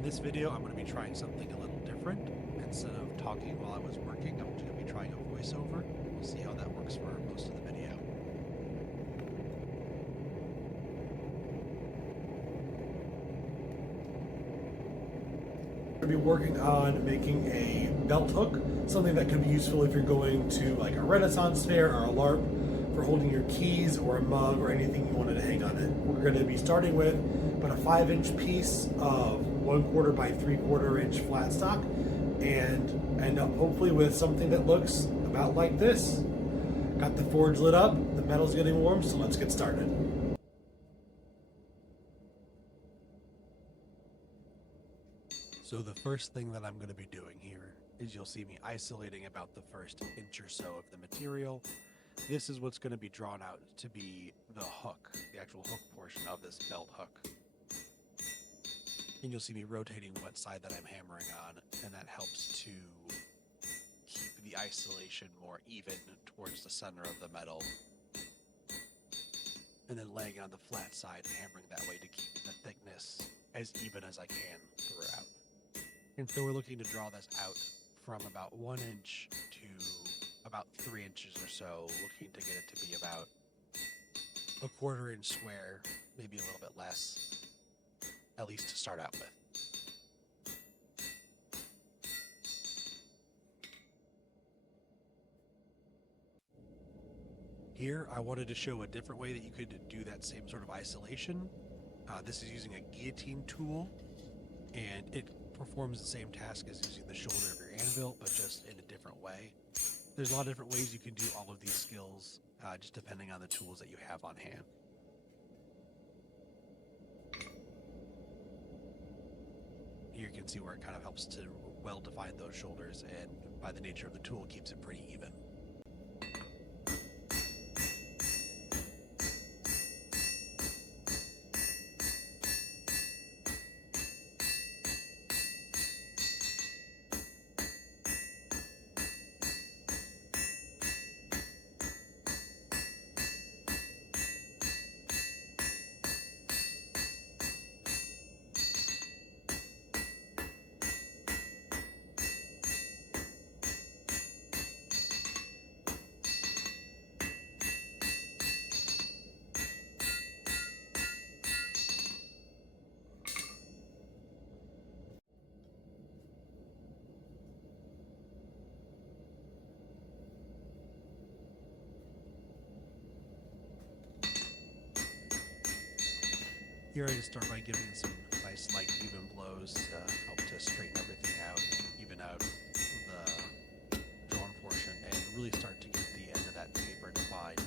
In this video, I'm going to be trying something a little different. Instead of talking while I was working, I'm just going to be trying a voiceover. We'll see how that works for most of the video. We're going to be working on making a belt hook, something that could be useful if you're going to like a Renaissance fair or a LARP for holding your keys or a mug or anything you wanted to hang on it. We're going to be starting with about a 5-inch piece of 1/4 by 3/4 inch flat stock and end up hopefully with something that looks about like this. Got the forge lit up, the metal's getting warm, so let's get started. So the first thing that I'm going to be doing here is you'll see me isolating about the first inch or so of the material. This is what's going to be drawn out to be the hook, the actual hook portion of this belt hook. And you'll see me rotating what side that I'm hammering on, and that helps to keep the isolation more even towards the center of the metal. And then laying it on the flat side and hammering that way to keep the thickness as even as I can throughout. And so we're looking to draw this out from about 1 inch to about 3 inches or so, looking to get it to be about a 1/4 inch square, maybe a little bit less, at least to start out with. Here, I wanted to show a different way that you could do that same sort of isolation. This is using a guillotine tool, and it performs the same task as using the shoulder of your anvil, but just in a different way. There's a lot of different ways you can do all of these skills, just depending on the tools that you have on hand. Here you can see where it kind of helps to well define those shoulders, and by the nature of the tool, keeps it pretty even. Here I just start by giving it some nice light even blows to help to straighten everything out, even out the drawn portion, and really start to get the end of that taper defined.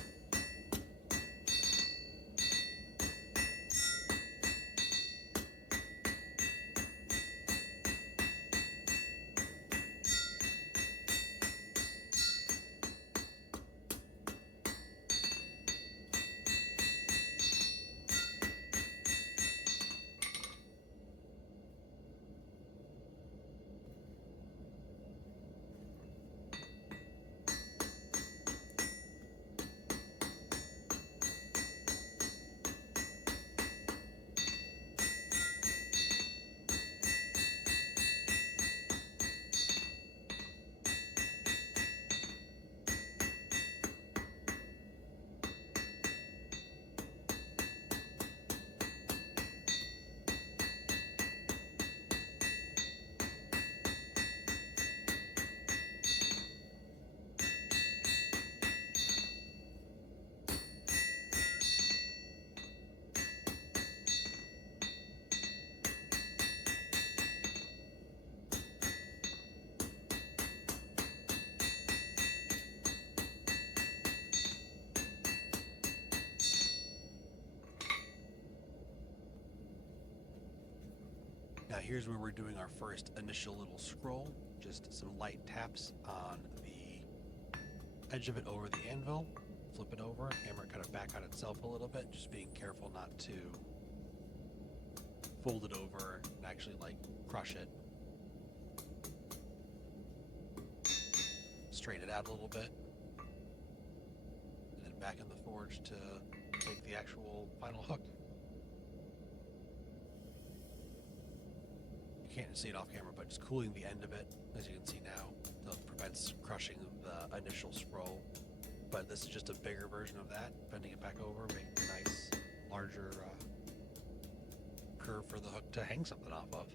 Now here's where we're doing our first initial little scroll, just some light taps on the edge of it over the anvil, flip it over, hammer it kind of back on itself a little bit, just being careful not to fold it over and actually like crush it. Straighten it out a little bit, and then back in the forge to make the actual final hook. can't see it off camera, but just cooling the end of it, as you can see now, that prevents crushing the initial scroll. But this is just a bigger version of that, bending it back over, making a nice, larger curve for the hook to hang something off of.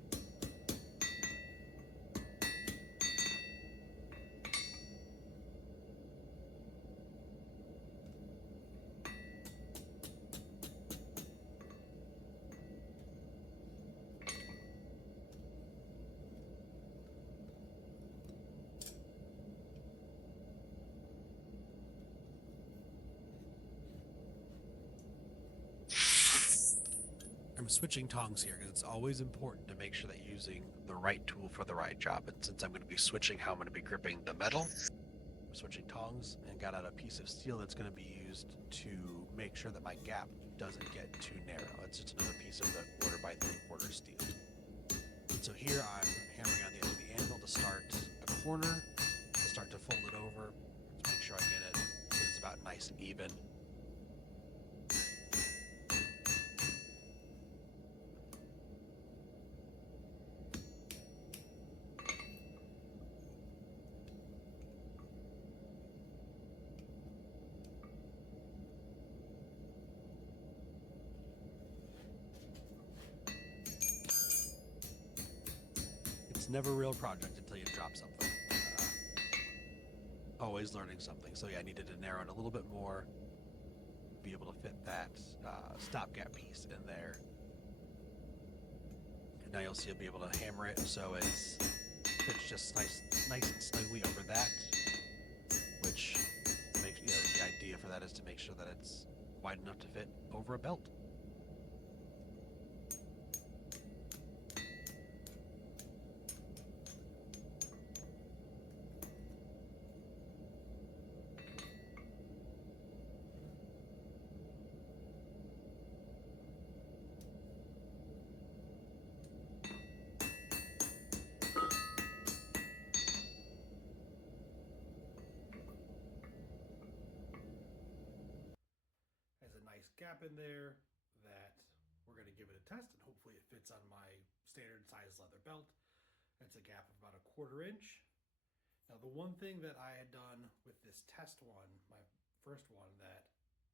I'm switching tongs here because it's always important to make sure that you're using the right tool for the right job. And since I'm going to be switching how I'm going to be gripping the metal, I'm switching tongs and got out a piece of steel that's going to be used to make sure that my gap doesn't get too narrow. It's just another piece of the 1/4 by 3/4 steel. And so here I'm hammering on the end of the anvil to start a corner, to start to fold it over, to make sure I get it so it's about nice and even. Never a real project until you drop something. Always learning something. So yeah, I needed to narrow it a little bit more, be able to fit that stopgap piece in there. And now you'll see I'll be able to hammer it so it fits just nice and snugly over that, which makes, the idea for that is to make sure that it's wide enough to fit over a belt. Gap in there that we're going to give it a test, and hopefully it fits on my standard size leather belt. It's a gap of about 1/4 inch. Now the one thing that I had done with this test one, my first one, that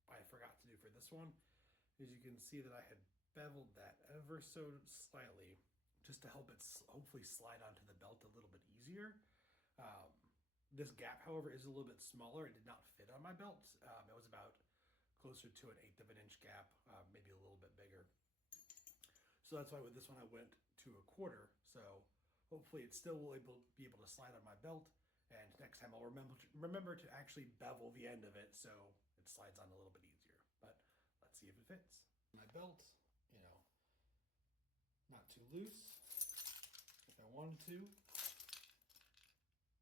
I forgot to do for this one is you can see that I had beveled that ever so slightly just to help it hopefully slide onto the belt a little bit easier. This gap, however, is a little bit smaller. It did not fit on my belt. It was about closer to 1/8 of an inch gap, maybe a little bit bigger. So that's why with this one I went to 1/4. So hopefully it still will be able to slide on my belt. And next time I'll remember to actually bevel the end of it so it slides on a little bit easier. But let's see if it fits. My belt, not too loose if I wanted to.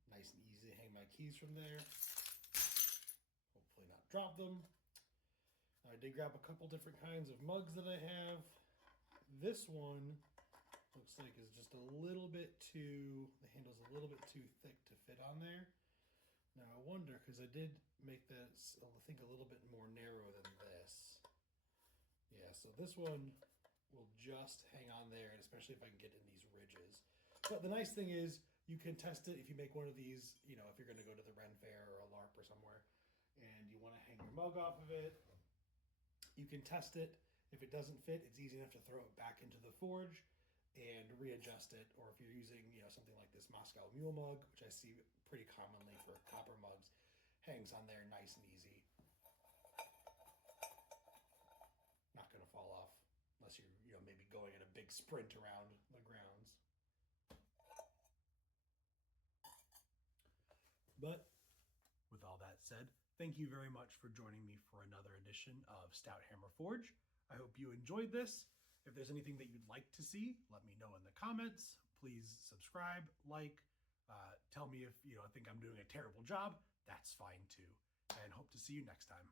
Nice and easy to hang my keys from there. Hopefully not drop them. I did grab a couple different kinds of mugs that I have. This one looks like is just a little bit too, the handle's a little bit too thick to fit on there. Now I wonder, because I did make this, I think, a little bit more narrow than this. Yeah, so this one will just hang on there, and especially if I can get in these ridges. But the nice thing is you can test it if you make one of these, if you're going to go to the Ren Fair or a LARP or somewhere, and you want to hang your mug off of it. You can test it. If it doesn't fit, it's easy enough to throw it back into the forge and readjust it. Or if you're using, something like this Moscow Mule mug, which I see pretty commonly for copper mugs, hangs on there nice and easy. Not going to fall off unless you're, maybe going in a big sprint around the grounds. But with all that said, thank you very much for joining me for another edition of Stout Hammer Forge. I hope you enjoyed this. If there's anything that you'd like to see, let me know in the comments. Please subscribe, tell me if think I'm doing a terrible job. That's fine too. And hope to see you next time.